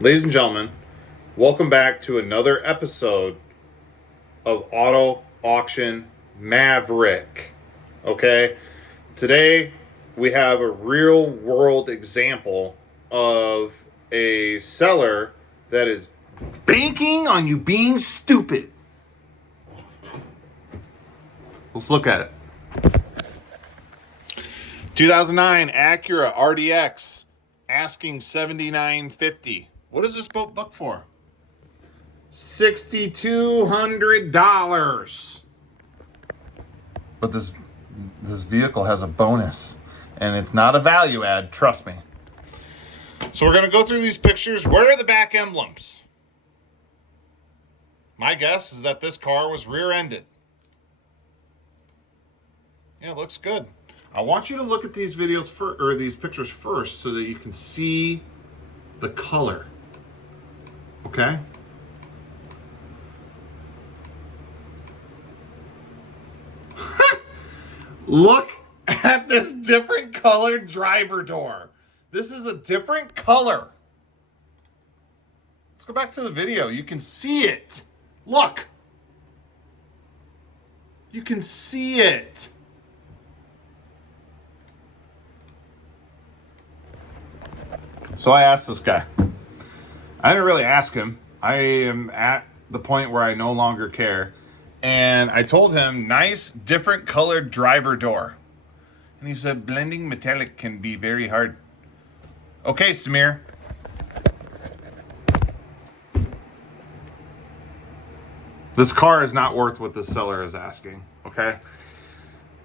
Ladies and gentlemen, welcome back to another episode of Auto Auction Maverick. Okay, today we have a real world example of a seller that is banking on you being stupid. Let's look at it. 2009 Acura RDX, asking $79.50. What is this boat booked for? $6,200. But this vehicle has a bonus, and it's not a value add, trust me. So we're going to go through these pictures. Where are the back emblems? My guess is that this car was rear-ended. Yeah, it looks good. I want you to look at these videos these pictures first so that you can see the color. Okay? Look at this different colored driver door. This is a different color. Let's go back to the video. You can see it. Look. You can see it. So I asked this guy. I didn't really ask him. I am at the point where I no longer care. And I told him, nice, different colored driver door. And he said, blending metallic can be very hard. Okay, Samir. This car is not worth what the seller is asking, okay?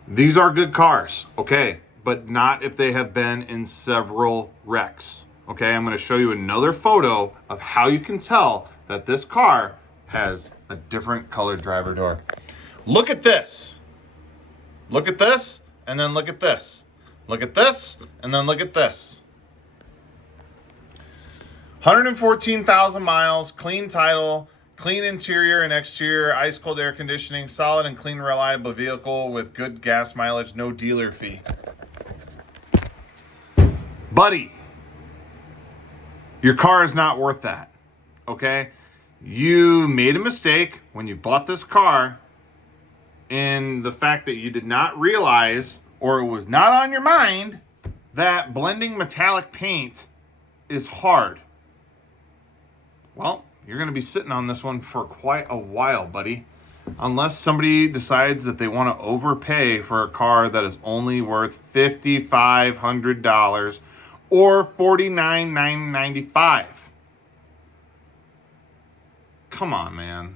These are good cars, okay? But not if they have been in several wrecks, okay? I'm gonna show you another photo of how you can tell that this car has a different colored driver door. Look at this. Look at this, and then look at this. Look at this, and then look at this. 114,000 miles, clean title, clean interior and exterior, ice cold air conditioning, solid and clean reliable vehicle with good gas mileage, no dealer fee. Buddy, your car is not worth that, okay? You made a mistake when you bought this car in the fact that you did not realize, or it was not on your mind, that blending metallic paint is hard. Well, you're going to be sitting on this one for quite a while, buddy. Unless somebody decides that they want to overpay for a car that is only worth $5,500 or $49,995. Come on, man.